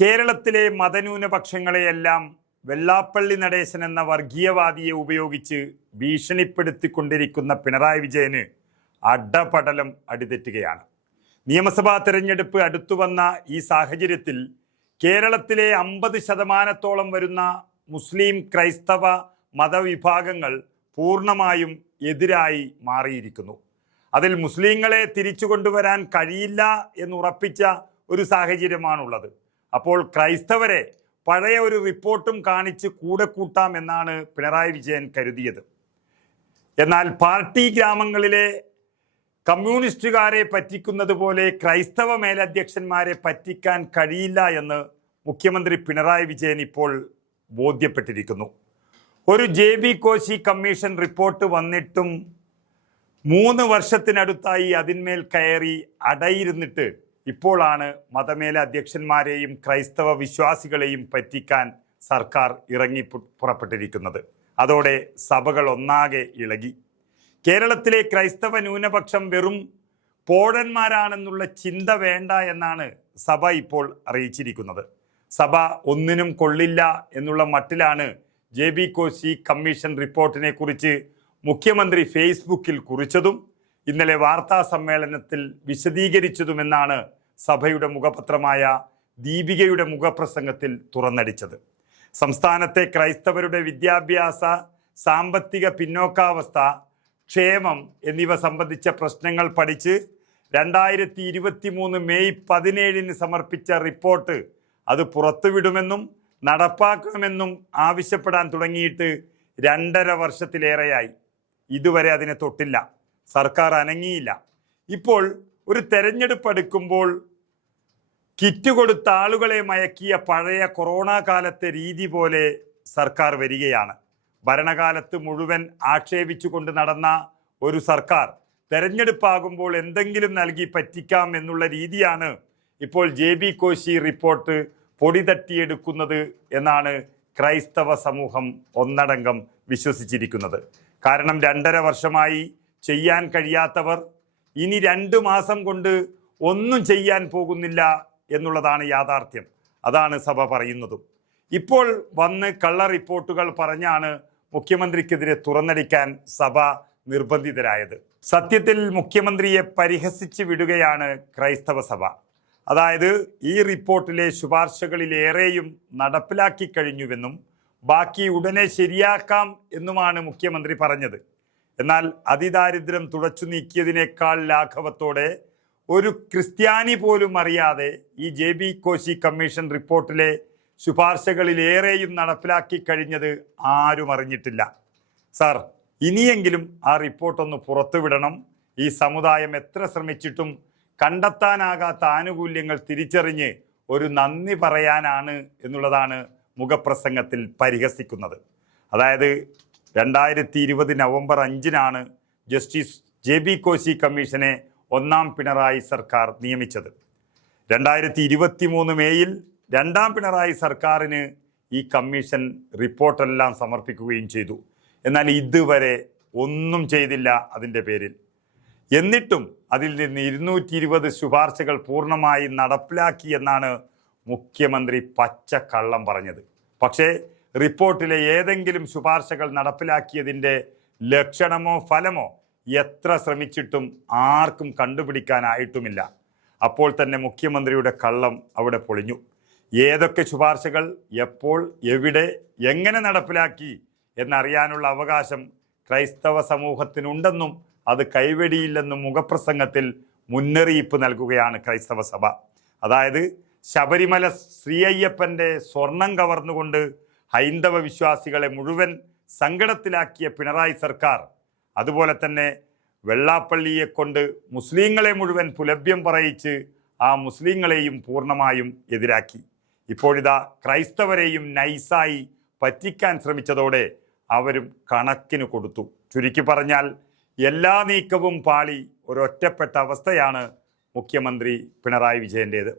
കേരളത്തിലെ മതന്യൂനപക്ഷങ്ങളെയെല്ലാം വെള്ളാപ്പള്ളി നടേശൻ എന്ന വർഗീയവാദിയെ ഉപയോഗിച്ച് ഭീഷണിപ്പെടുത്തിക്കൊണ്ടിരിക്കുന്ന പിണറായി വിജയന് അഡപടലം അടിതെറ്റുകയാണ്. നിയമസഭാ തെരഞ്ഞെടുപ്പ് അടുത്തുവന്ന ഈ സാഹചര്യത്തിൽ കേരളത്തിലെ 50% വരുന്ന മുസ്ലിം ക്രൈസ്തവ മതവിഭാഗങ്ങൾ പൂർണ്ണമായും എതിരായി മാറിയിരിക്കുന്നു. അതിൽ മുസ്ലിങ്ങളെ തിരിച്ചു കൊണ്ടുവരാൻ കഴിയില്ല എന്നുറപ്പിച്ച ഒരു സാഹചര്യമാണുള്ളത്. അപ്പോൾ ക്രൈസ്തവരെ പഴയ ഒരു റിപ്പോർട്ടും കാണിച്ച് കൂടെ കൂട്ടാം എന്നാണ് പിണറായി വിജയൻ കരുതിയത്. എന്നാൽ പാർട്ടി ഗ്രാമങ്ങളിലെ കമ്മ്യൂണിസ്റ്റുകാരെ പറ്റിക്കുന്നത് പോലെ ക്രൈസ്തവ മേലധ്യക്ഷന്മാരെ പറ്റിക്കാൻ കഴിയില്ല എന്ന് മുഖ്യമന്ത്രി പിണറായി വിജയൻ ഇപ്പോൾ ബോധ്യപ്പെട്ടിരിക്കുന്നു. ഒരു JB കോശി കമ്മീഷൻ റിപ്പോർട്ട് വന്നിട്ടും 3 വർഷത്തിനടുത്തായി അതിന്മേൽ കയറി അടയിരുന്നിട്ട് ഇപ്പോഴാണ് മതമേലധ്യക്ഷന്മാരെയും ക്രൈസ്തവ വിശ്വാസികളെയും പറ്റിക്കാൻ സർക്കാർ ഇറങ്ങി പുറപ്പെട്ടിരിക്കുന്നത്. അതോടെ സഭകൾ ഒന്നാകെ ഇളകി. കേരളത്തിലെ ക്രൈസ്തവ ന്യൂനപക്ഷം വെറും പോഴന്മാരാണെന്നുള്ള ചിന്ത വേണ്ട എന്നാണ് സഭ ഇപ്പോൾ അറിയിച്ചിരിക്കുന്നത്. സഭ ഒന്നിനും കൊള്ളില്ല എന്നുള്ള മട്ടിലാണ് JB കോശി കമ്മീഷൻ റിപ്പോർട്ടിനെ കുറിച്ച് മുഖ്യമന്ത്രി ഫേസ്ബുക്കിൽ കുറിച്ചതും ഇന്നലെ വാർത്താ സമ്മേളനത്തിൽ വിശദീകരിച്ചതുമെന്നാണ് സഭയുടെ മുഖപത്രമായ ദീപികയുടെ മുഖപ്രസംഗത്തിൽ തുറന്നടിച്ചത്. സംസ്ഥാനത്തെ ക്രൈസ്തവരുടെ വിദ്യാഭ്യാസ, സാമ്പത്തിക പിന്നോക്കാവസ്ഥ, ക്ഷേമം എന്നിവ സംബന്ധിച്ച പ്രശ്നങ്ങൾ പഠിച്ച് 2023 മെയ് 17 സമർപ്പിച്ച റിപ്പോർട്ട് അത് പുറത്തുവിടുമെന്നും നടപ്പാക്കണമെന്നും ആവശ്യപ്പെടാൻ തുടങ്ങിയിട്ട് 2.5 വർഷത്തിലേറെയായി. ഇതുവരെ അതിനെ തൊട്ടില്ല. സർക്കാർ അനങ്ങിയില്ല. ഇപ്പോൾ ഒരു തെരഞ്ഞെടുപ്പ് അടുക്കുമ്പോൾ കിറ്റ് കൊടുത്ത ആളുകളെ മയക്കിയ പഴയ കൊറോണ കാലത്തെ രീതി പോലെ സർക്കാർ വരികയാണ്. ഭരണകാലത്ത് മുഴുവൻ ആക്ഷേപിച്ചുകൊണ്ട് നടന്ന ഒരു സർക്കാർ തെരഞ്ഞെടുപ്പാകുമ്പോൾ എന്തെങ്കിലും നൽകി പറ്റിക്കാം എന്നുള്ള രീതിയാണ് ഇപ്പോൾ JB കോശി റിപ്പോർട്ട് പൊടി തട്ടിയെടുക്കുന്നത് എന്നാണ് ക്രൈസ്തവ സമൂഹം ഒന്നടങ്കം വിശ്വസിച്ചിരിക്കുന്നത്. കാരണം 2.5 വർഷമായി ചെയ്യാൻ കഴിയാത്തവർ ഇനി 2 മാസം കൊണ്ട് ഒന്നും ചെയ്യാൻ പോകുന്നില്ല എന്നുള്ളതാണ് യാഥാർത്ഥ്യം. അതാണ് സഭ പറയുന്നതും. ഇപ്പോൾ വന്ന് കള്ള റിപ്പോർട്ടുകൾ പറഞ്ഞാണ് മുഖ്യമന്ത്രിക്കെതിരെ തുറന്നടിക്കാൻ സഭ നിർബന്ധിതരായത്. സത്യത്തിൽ മുഖ്യമന്ത്രിയെ പരിഹസിച്ച് വിടുകയാണ് ക്രൈസ്തവ സഭ. അതായത് ഈ റിപ്പോർട്ടിലെ ശുപാർശകളിലേറെയും നടപ്പിലാക്കി കഴിഞ്ഞുവെന്നും ബാക്കി ഉടനെ ശരിയാക്കാം എന്നുമാണ് മുഖ്യമന്ത്രി പറഞ്ഞത്. എന്നാൽ അതിദാരിദ്ര്യം തുടച്ചു നീക്കിയതിനേക്കാൾ ലാഘവത്തോടെ ഒരു ക്രിസ്ത്യാനി പോലും അറിയാതെ ഈ JB കോശി കമ്മീഷൻ റിപ്പോർട്ടിലെ ശുപാർശകളിലേറെയും നടപ്പിലാക്കി കഴിഞ്ഞത് ആരും അറിഞ്ഞിട്ടില്ല. സാർ, ഇനിയെങ്കിലും ആ റിപ്പോർട്ടൊന്ന് പുറത്തുവിടണം. ഈ സമുദായം എത്ര ശ്രമിച്ചിട്ടും കണ്ടെത്താനാകാത്ത ആനുകൂല്യങ്ങൾ തിരിച്ചറിഞ്ഞ് ഒരു നന്ദി പറയാനാണ് എന്നുള്ളതാണ് മുഖപ്രസംഗത്തിൽ പരിഹസിക്കുന്നത്. അതായത് 2020 നവംബർ 5 ജസ്റ്റിസ് JB കോശി കമ്മീഷനെ 1ാം പിണറായി സർക്കാർ നിയമിച്ചത്. 2023 മെയ്യിൽ 2ാം പിണറായി സർക്കാരിന് ഈ കമ്മീഷൻ റിപ്പോർട്ടെല്ലാം സമർപ്പിക്കുകയും ചെയ്തു. എന്നാൽ ഇതുവരെ ഒന്നും ചെയ്തില്ല അതിൻ്റെ പേരിൽ. എന്നിട്ടും അതിൽ നിന്ന് 220 ശുപാർശകൾ പൂർണ്ണമായി നടപ്പിലാക്കി എന്നാണ് മുഖ്യമന്ത്രി പച്ചക്കള്ളം പറഞ്ഞത്. പക്ഷേ റിപ്പോർട്ടിലെ ഏതെങ്കിലും ശുപാർശകൾ നടപ്പിലാക്കിയതിൻ്റെ ലക്ഷണമോ ഫലമോ എത്ര ശ്രമിച്ചിട്ടും ആർക്കും കണ്ടുപിടിക്കാനായിട്ടുമില്ല. അപ്പോൾ തന്നെ മുഖ്യമന്ത്രിയുടെ കള്ളം അവിടെ പൊളിഞ്ഞു. ഏതൊക്കെ ശുപാർശകൾ എപ്പോൾ എവിടെ എങ്ങനെ നടപ്പിലാക്കി എന്നറിയാനുള്ള അവകാശം ക്രൈസ്തവ സമൂഹത്തിനുണ്ടെന്നും അത് കൈവെടിയില്ലെന്നും മുഖപ്രസംഗത്തിൽ മുന്നറിയിപ്പ് നൽകുകയാണ് ക്രൈസ്തവ സഭ. അതായത് ശബരിമല ശ്രീ അയ്യപ്പൻ്റെ സ്വർണം കവർന്നുകൊണ്ട് ഹൈന്ദവ വിശ്വാസികളെ മുഴുവൻ സങ്കടത്തിലാക്കിയ പിണറായി സർക്കാർ അതുപോലെ തന്നെ വെള്ളാപ്പള്ളിയെ കൊണ്ട് മുസ്ലിങ്ങളെ മുഴുവൻ പുലഭ്യം പറയിച്ച് ആ മുസ്ലിങ്ങളെയും പൂർണ്ണമായും എതിരാക്കി. ഇപ്പോഴിതാ ക്രൈസ്തവരെയും നൈസായി പറ്റിക്കാൻ ശ്രമിച്ചതോടെ അവരും കണക്കിന് കൊടുത്തു. ചുരുക്കി പറഞ്ഞാൽ എല്ലാ നീക്കവും പാളി ഒരൊറ്റപ്പെട്ട അവസ്ഥയാണ് മുഖ്യമന്ത്രി പിണറായി വിജയൻ്റേത്.